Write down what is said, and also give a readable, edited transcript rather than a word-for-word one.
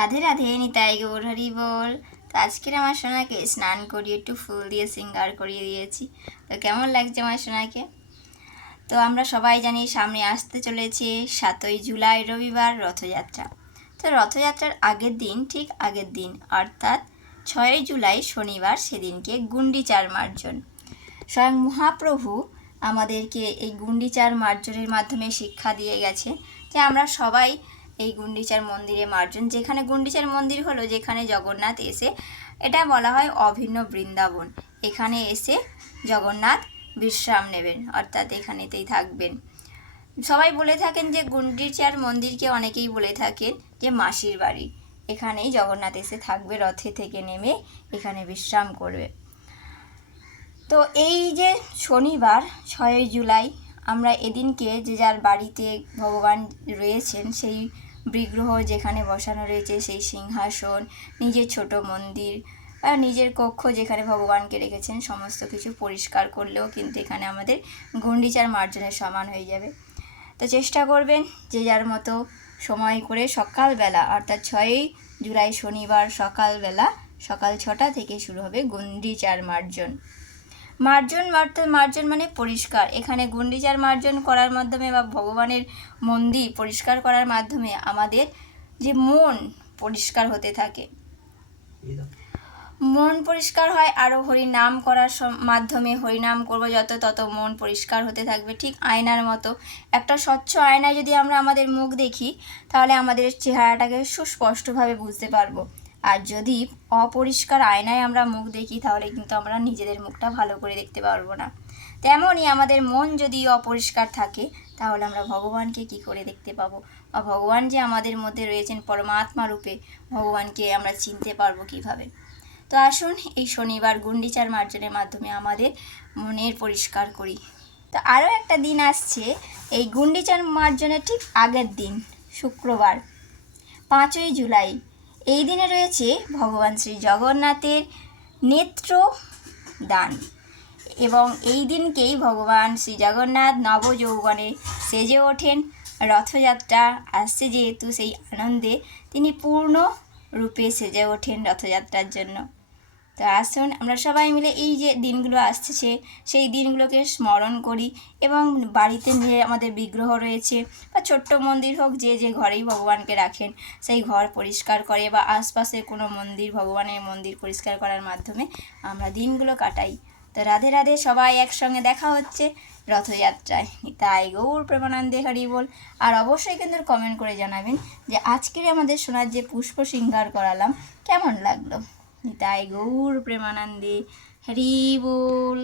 রাধে রাধে, নিতাই গৌর হরি বল। তো আজকের আমার সোনাকে স্নান করিয়ে একটু ফুল দিয়ে শৃঙ্গার করিয়ে দিয়েছি। তো কেমন লাগছে আমার সোনাকে? তো আমরা সবাই জানি সামনে আসতে চলেছে 7ই জুলাই রবিবার রথযাত্রা। তো রথযাত্রার আগের দিন, ঠিক আগের দিন অর্থাৎ 6ই জুলাই শনিবার, সেদিনকে গুন্ডিচার মার্জন। স্বয়ং মহাপ্রভু আমাদেরকে এই গুন্ডিচার মার্জনের মাধ্যমে শিক্ষা দিয়ে গেছে যে আমরা সবাই এই গুন্ডিচার মন্দিরে মার্জন, যেখানে গুন্ডিচার মন্দির হলো যেখানে জগন্নাথ এসে, এটা বলা হয় অভিন্ন বৃন্দাবন। এখানে এসে জগন্নাথ বিশ্রাম নেবেন, অর্থাৎ এখানেতেই থাকবেন। সবাই বলে থাকেন যে গুন্ডিচার মন্দিরকে অনেকেই বলে থাকেন যে মাসির বাড়ি। এখানেই জগন্নাথ এসে থাকবে, রথে থেকে নেমে এখানে বিশ্রাম করবে। তো এই যে শনিবার 6ই জুলাই, আমরা এদিনকে যে যার বাড়িতে ভগবান রয়েছেন সেই বিগ্রহ যেখানে বসানো রয়েছে, সেই সিংহাসন, নিজের ছোট মন্দির বা নিজের কক্ষ যেখানে ভগবানকে রেখেছেন, সমস্ত কিছু পরিষ্কার করলেও কিন্তু এখানে আমাদের গুন্ডিচার মার্জনের সমান হয়ে যাবে। তো চেষ্টা করবেন যে যার মতো সময় করে সকালবেলা, অর্থাৎ 6ই জুলাই শনিবার সকালবেলা, সকাল 6টা থেকে শুরু হবে গুন্ডিচার মার্জন। মার্জন মানে পরিষ্কার। এখানে গুন্ডিচার মার্জন করার মাধ্যমে বা ভগবানের মন্দির পরিষ্কার করার মাধ্যমে আমাদের যে মন পরিষ্কার হতে থাকে, মন পরিষ্কার হয়। আরও হরিনাম করার মাধ্যমে, হরিনাম করবো যত, তত মন পরিষ্কার হতে থাকবে। ঠিক আয়নার মতো, একটা স্বচ্ছ আয়নায় যদি আমরা আমাদের মুখ দেখি, তাহলে আমাদের চেহারাটাকে সুস্পষ্টভাবে বুঝতে পারবো। আর যদি অপরিষ্কার আয়নায় আমরা মুখ দেখি, তাহলে কিন্তু আমরা নিজেদের মুখটা ভালো করে দেখতে পারবো না। তেমনই আমাদের মন যদি অপরিষ্কার থাকে, তাহলে আমরা ভগবানকে কি করে দেখতে পাবো, বা ভগবান যে আমাদের মধ্যে রয়েছেন পরমাত্মা রূপে, ভগবানকে আমরা চিনতে পারবো কিভাবে? তো আসুন এই শনিবার গুন্ডিচার মার্জনের মাধ্যমে আমাদের মনের পরিষ্কার করি। তো আরও একটা দিন আসছে এই গুন্ডিচার মার্জনের ঠিক আগের দিন, শুক্রবার 5ই জুলাই। এই দিনে রয়েছে ভগবান শ্রী জগন্নাথের নেত্র দান, এবং এই দিনকেই ভগবান শ্রী জগন্নাথ নবযৌবনে সেজে ওঠেন। রথযাত্রা আসছে যেহেতু, সেই আনন্দে তিনি পূর্ণ রূপে সেজে ওঠেন রথযাত্রার জন্য। তো আসুন আমরা সবাই মিলে এই যে দিনগুলো আসছে সেই দিনগুলোকে স্মরণ করি, এবং বাড়িতে যে আমাদের বিগ্রহ রয়েছে বা ছোট্ট মন্দির হোক, যে যে ঘরেই ভগবানকে রাখেন সেই ঘর পরিষ্কার করে, বা আশপাশে কোনো মন্দির, ভগবানের মন্দির পরিষ্কার করার মাধ্যমে আমরা দিনগুলো কাটাই। তো রাধে রাধে, সবাই একসঙ্গে দেখা হচ্ছে রথযাত্রায়। তাই গৌর প্রেমানন্দে হরি বল। আর অবশ্যই কিন্তু কমেন্ট করে জানাবেন যে আজকের আমাদের সোনার যে পুষ্প শৃঙ্গার করালাম কেমন লাগলো। নিতাই গৌর প্রেমানন্দে হরি বল।